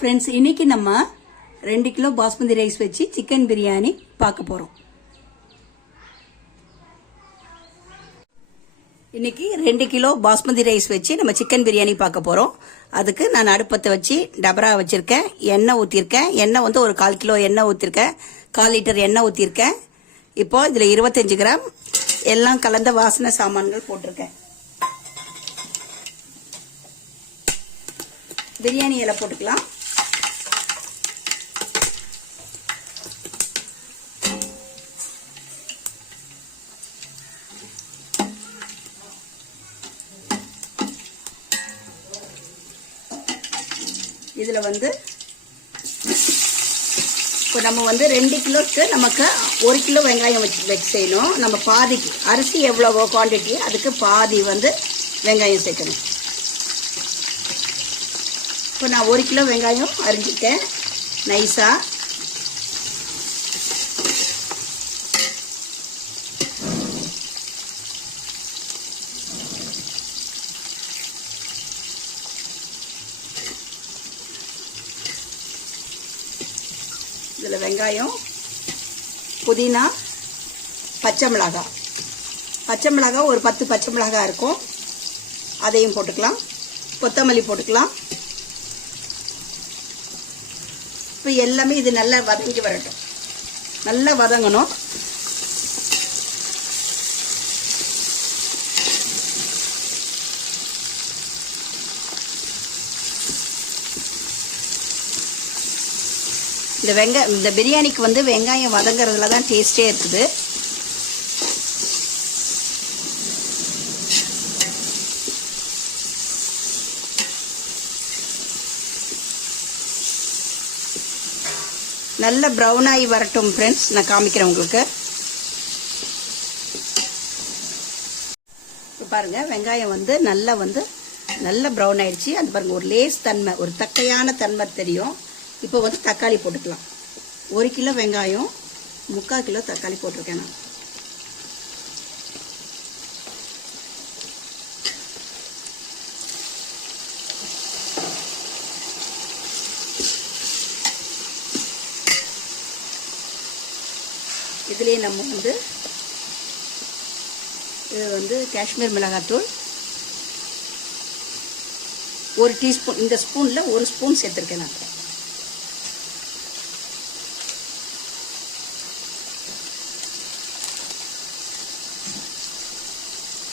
Friends இன்னைக்கு நம்ம ரெண்டு கிலோ பாஸ்மதி ரைஸ் வச்சு சிக்கன் பிரியாணி பார்க்க போகிறோம் இன்னைக்கு ரெண்டு கிலோ பாஸ்மதி ரைஸ் வச்சு நம்ம சிக்கன் பிரியாணி பார்க்க போகிறோம் அதுக்கு நான் அடுப்பத்தை வச்சு டபரா வச்சுருக்கேன். எண்ணெய் ஊற்றிருக்கேன் எண்ணெய் வந்து ஒரு கால் கிலோ எண்ணெய் ஊற்றிருக்கேன் கால் லிட்டர் எண்ணெய் ஊற்றிருக்கேன் இப்போ இதில் இருபத்தஞ்சு கிராம் எல்லாம் கலந்த வாசனை சாமான்கள் போட்டிருக்கேன். பிரியாணி இலை போட்டுக்கலாம். இதில் வந்து இப்போ நம்ம வந்து ரெண்டு கிலோக்கு நமக்கு ஒரு கிலோ வெங்காயம் வச்சு வச்சு செய்யணும். நம்ம பாதிக்கு அரிசி எவ்வளவோ குவான்டிட்டி அதுக்கு பாதி வந்து வெங்காயம் சேர்க்கணும். இப்போ நான் ஒரு கிலோ வெங்காயம் அரிஞ்சிட்டேன். நைஸாக இதில் வெங்காயம் புதினா பச்சை மிளகாய் பச்சை மிளகாய் ஒரு பத்து பச்சை மிளகாய் இருக்கும். அதையும் போட்டுக்கலாம். கொத்தமல்லி போட்டுக்கலாம். இப்போ எல்லாமே இது நல்லா வதங்கி வரட்டும். நல்லா வதங்கணும். இந்த இந்த பிரியாணிக்கு வந்து வெங்காயம் வதங்குறதுல தான் டேஸ்டே இருக்குது. நல்ல ப்ரௌன் ஆகி வரட்டும் ஃப்ரெண்ட்ஸ் நான் காமிக்கிறேன் உங்களுக்கு. இப்போ பாருங்க வெங்காயம் வந்து நல்லா வந்து நல்ல ப்ரௌன் ஆயிடுச்சு. அது பாருங்க ஒரு லேஸ் தன்மை ஒரு தக்கையான தன்மை தெரியும். இப்போ வந்து தக்காளி போட்டுக்கலாம். ஒரு கிலோ வெங்காயம் முக்கால் கிலோ தக்காளி போட்டிருக்கேன் நான். இதுலேயே நம்ம வந்து இது வந்து காஷ்மீர் மிளகாத்தூள். ஒரு டீஸ்பூன் இந்த ஸ்பூனில் ஒரு ஸ்பூன் சேர்த்துருக்கேன் நான்.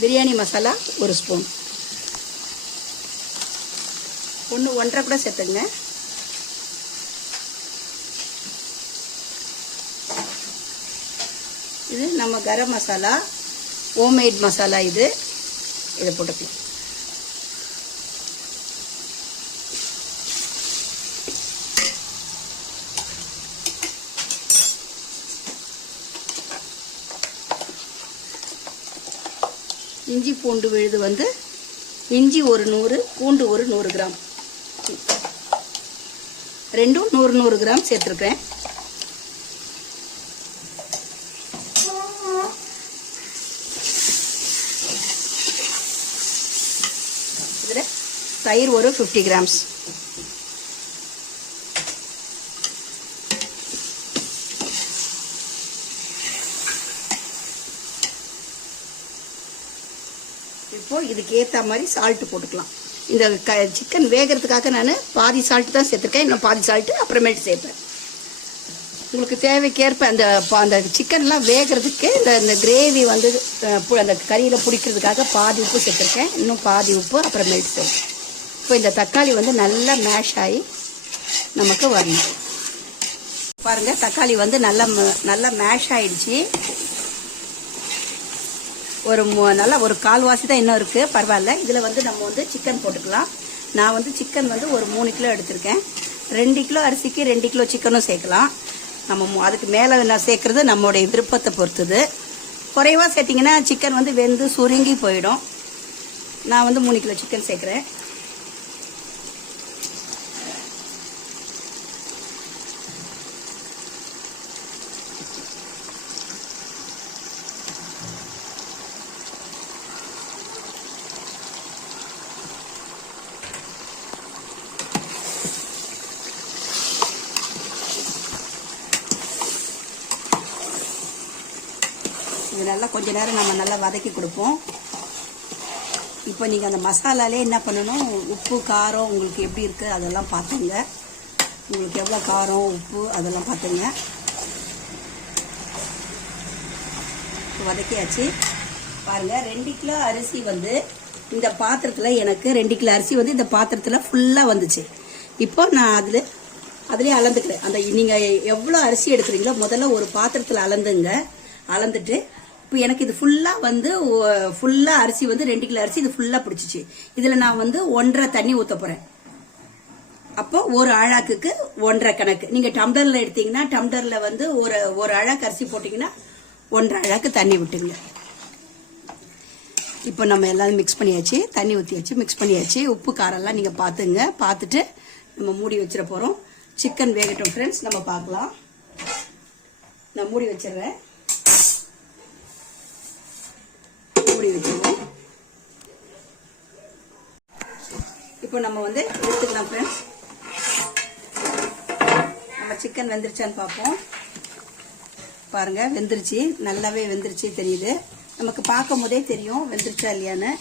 பிரியாணி மசாலா ஒரு ஸ்பூன். ஒன்று ஒன்றரை கூட சேர்த்துங்க இது நம்ம கரம் மசாலா ஹோம்மேட் மசாலா இது. இதை போட்டுக்கலாம். இஞ்சி பூண்டு விழுது வந்து இஞ்சி ஒரு நூறு பூண்டு ஒரு நூறு கிராம். ரெண்டும் நூறு நூறு கிராம் சேர்த்துருக்கேன். இதில் தயிர் ஒரு ஃபிஃப்டி கிராம்ஸ் இப்போ இதுக்கு ஏற்ற மாதிரி சால்ட்டு போட்டுக்கலாம். இந்த க சிக்கன் வேகிறதுக்காக நான் பாதி சால்ட்டு தான் சேர்த்துருக்கேன். இன்னும் பாதி சால்ட்டு அப்புறமேட்டு சேர்ப்பேன். உங்களுக்கு தேவைக்கேற்ப அந்த அந்த சிக்கன்லாம் வேகிறதுக்கு இந்த இந்த கிரேவி வந்து அந்த கறியில் பிடிக்கிறதுக்காக பாதி உப்பு சேர்த்துருக்கேன். இன்னும் பாதி உப்பு அப்புறமேட்டு சேர்ப்பேன். இப்போ இந்த தக்காளி வந்து நல்லா மேஷ் ஆகி நமக்கு வரணும். பாருங்கள் தக்காளி வந்து நல்லா ம- நல்லா மேஷ் ஆகிடுச்சி ஒரு மு- நல்லா ஒரு கால்வாசி தான் இன்னும் இருக்குது பரவாயில்ல. இதில் வந்து நம்ம வந்து சிக்கன் போட்டுக்கலாம். நான் வந்து சிக்கன் வந்து ஒரு மூணு கிலோ எடுத்திருக்கேன். ரெண்டு கிலோ அரிசிக்கு ரெண்டு கிலோ சிக்கனும் சேர்க்கலாம். நம்ம அதுக்கு மேலே நான் சேர்க்குறது? நம்மளுடைய விருப்பத்தை பொறுத்தது. குறைவாக சேர்த்திங்கன்னா சிக்கன் வந்து வெந்து சுருங்கி போயிடும். நான் வந்து மூணு கிலோ சிக்கன் சேர்க்குறேன். இது நல்லா கொஞ்ச நேரம் நம்ம நல்லா வதக்கி கொடுப்போம். இப்போ நீங்கள் அந்த மசாலாலே என்ன பண்ணணும்? உப்பு காரம் உங்களுக்கு எப்படி இருக்குது அதெல்லாம் பார்த்துங்க. உங்களுக்கு எவ்வளோ காரம் உப்பு அதெல்லாம் பார்த்துங்க. வதக்கியாச்சு. பாருங்கள் ரெண்டு கிலோ அரிசி வந்து இந்த பாத்திரத்தில் எனக்கு ரெண்டு கிலோ அரிசி வந்து இந்த பாத்திரத்தில் ஃபுல்லாக வந்துச்சு. இப்போ நான் அதில் அதுலேயே அளந்துக்கிறேன். அந்த நீங்கள் எவ்வளோ அரிசி எடுக்கிறீங்களோ முதல்ல ஒரு பாத்திரத்தில் அளந்துங்க. அளந்துட்டு இப்போ எனக்கு இது ஃபுல்லாக வந்து ஃபுல்லாக அரிசி வந்து ரெண்டு கிலோ அரிசி இது ஃபுல்லாக பிடிச்சிச்சு. இதில் நான் வந்து ஒன்றரை தண்ணி ஊற்ற போகிறேன் அப்போ ஒரு அழாக்குக்கு ஒன்றரை கணக்கு. நீங்கள் டம்ளரில் எடுத்தீங்கன்னா டம்ளரில் வந்து ஒரு ஒரு அழாக்கு அரிசி போட்டிங்கன்னா ஒன்றரை அழாக்கு தண்ணி விட்டுங்க இப்போ நம்ம எல்லாம் மிக்ஸ் பண்ணியாச்சு தண்ணி ஊற்றியாச்சு மிக்ஸ் பண்ணியாச்சு. உப்பு காரெல்லாம் நீங்கள் பார்த்துங்க பார்த்துட்டு நம்ம மூடி வச்சிட போகிறோம் சிக்கன் வேகட்டும் ஃப்ரெண்ட்ஸ் நம்ம பார்க்கலாம் நான் மூடி வச்சிடுறேன் மூடி வச்சுருவோம் இப்போ நம்ம வந்து எடுத்துக்கலாம் ஃப்ரெண்ட்ஸ் நம்ம சிக்கன் வெந்துருச்சான்னு பார்ப்போம். பாருங்கள் வெந்துருச்சு. நல்லாவே வெந்துருச்சு தெரியுது. நமக்கு பார்க்கும் போதே தெரியும் வெந்துருச்சா இல்லையான்னு.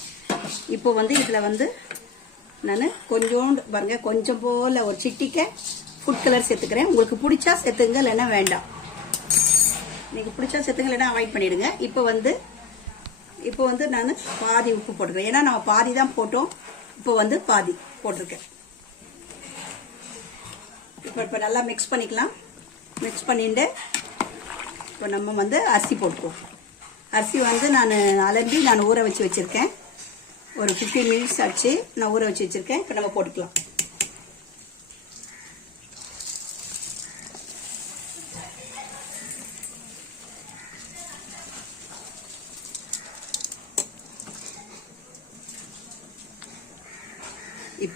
இப்போ வந்து இதில் வந்து நான் கொஞ்சோண்டு பாருங்கள் கொஞ்சம் போல் ஒரு சிட்டிக்க ஃபுட் கலர் சேர்த்துக்கிறேன். உங்களுக்கு பிடிச்சா சேர்த்துங்க இல்லைன்னா வேண்டாம். நீங்கள் பிடிச்சா சேர்த்துங்க இல்லைன்னா அவாய்ட் பண்ணிடுங்க. இப்போ வந்து இப்போ வந்து நான் பாதி உப்பு போட்டுக்கிறேன் ஏன்னா நம்ம பாதி தான் போட்டோம். இப்போ வந்து பாதி போட்டிருக்கேன். இப்போ இப்போ நல்லா மிக்ஸ் பண்ணிக்கலாம். மிக்ஸ் பண்ணிட்டு இப்போ நம்ம வந்து அரிசி போட்டுருவோம் அரிசி வந்து நான் அலம்பி நான் ஊற வச்சு வச்சுருக்கேன். ஒரு ஃபிஃப்டீன் மினிட்ஸ் ஆச்சு. நான் ஊற வச்சு வச்சுருக்கேன். இப்போ நம்ம போட்டுக்கலாம்.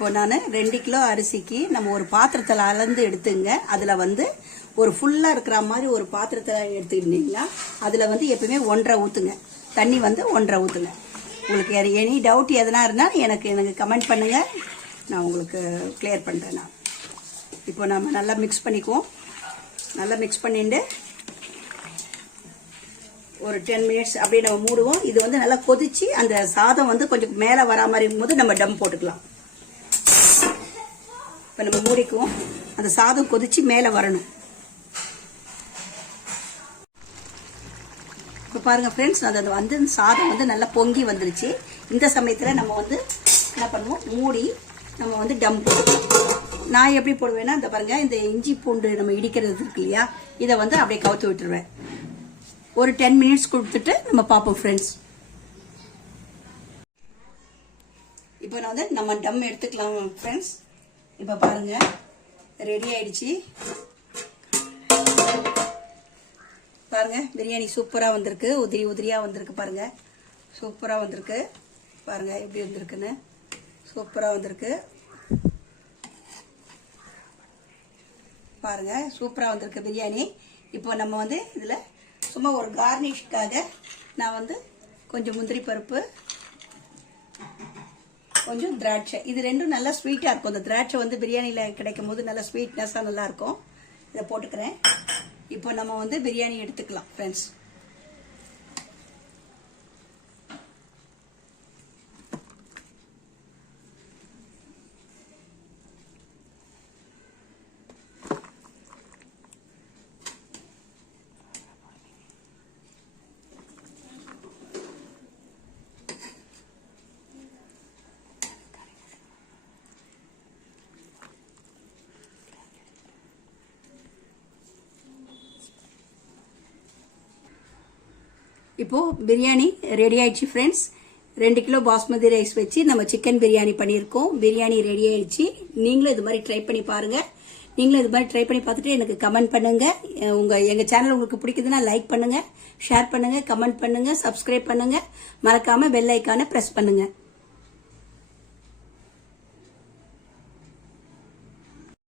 இப்போ நான் ரெண்டு கிலோ அரிசிக்கு நம்ம ஒரு பாத்திரத்தில் அளந்து எடுத்துங்க. அதில் வந்து ஒரு ஃபுல்லாக இருக்கிற மாதிரி ஒரு பாத்திரத்தில் எடுத்துக்கிட்டீங்கன்னா அதில் வந்து எப்பவுமே ஒன்றரை ஊற்றுங்க தண்ணி வந்து ஒன்றரை ஊற்றுங்க உங்களுக்கு எனி டவுட் எதனா இருந்தால் எனக்கு எனக்கு கமெண்ட் பண்ணுங்கள் நான் உங்களுக்கு கிளியர் பண்ணுறேன் நான். இப்போ நம்ம நல்லா மிக்ஸ் பண்ணிக்குவோம். நல்லா மிக்ஸ் பண்ணிட்டு ஒரு டென் மினிட்ஸ் அப்படியே நம்ம மூடுவோம். இது வந்து நல்லா கொதிச்சு அந்த சாதம் வந்து கொஞ்சம் மேலே வரா மாதிரி இருக்கும்போது நம்ம டம் போட்டுக்கலாம். இப்போ நம்ம மூடிக்குவோம். அந்த சாதம் கொதிச்சு மேலே வரணும். இப்போ பாருங்க ஃப்ரெண்ட்ஸ் அது வந்து சாதம் வந்து நல்லா பொங்கி வந்துருச்சு. இந்த சமயத்தில் நம்ம வந்து என்ன பண்ணுவோம்? மூடி நம்ம வந்து டம் நான் எப்படி போடுவேன்னா இந்த பாருங்க இந்த இஞ்சி பூண்டு நம்ம இடிக்கிறது இருக்கு இல்லையா? இதை வந்து அப்படியே கவுத்து விட்டுருவேன். ஒரு டென் மினிட்ஸ் கொடுத்துட்டு நம்ம பார்ப்போம் ஃப்ரெண்ட்ஸ் இப்போ நான் வந்து நம்ம டம் எடுத்துக்கலாம் ஃப்ரெண்ட்ஸ் இப்போ பாருங்க. ரெடி ஆயிடுச்சு. பாருங்க பிரியாணி சூப்பராக வந்திருக்கு. உதிரி உதிரியாக வந்திருக்கு பாருங்க. சூப்பராக வந்திருக்கு. பாருங்க எப்படி வந்திருக்குன்னு. சூப்பராக வந்திருக்கு. பாருங்க சூப்பராக வந்திருக்கு பிரியாணி. இப்போ நம்ம வந்து இதில் சும்மா ஒரு கார்னிஷ்காக நான் வந்து கொஞ்சம் முந்திரி பருப்பு கொஞ்சம் திராட்சை. இது ரெண்டும் நல்லா ஸ்வீட்டாக இருக்கும். இந்த திராட்சை வந்து பிரியாணியில் கிடைக்கும் போது நல்லா ஸ்வீட்னஸாக நல்லாயிருக்கும் இதை போட்டுக்கிறேன். இப்போ நம்ம வந்து பிரியாணி எடுத்துக்கலாம் ஃப்ரெண்ட்ஸ் இப்போது பிரியாணி ரெடி ஆயிடுச்சு ஃப்ரெண்ட்ஸ் ரெண்டு கிலோ பாஸ்மதி ரைஸ் வச்சு நம்ம சிக்கன் பிரியாணி பண்ணியிருக்கோம். பிரியாணி ரெடி ஆயிடுச்சு. நீங்களும் இது மாதிரி ட்ரை பண்ணி பாருங்கள் நீங்களும் இது மாதிரி ட்ரை பண்ணி பார்த்துட்டு எனக்கு கமெண்ட் பண்ணுங்கள் உங்கள் எங்கள் சேனல் உங்களுக்கு பிடிக்குதுன்னா லைக் பண்ணுங்கள் ஷேர் பண்ணுங்கள் கமெண்ட் பண்ணுங்கள் சப்ஸ்கிரைப் பண்ணுங்கள் மறக்காமல் பெல் ஐக்கானை ப்ரெஸ் பண்ணுங்கள்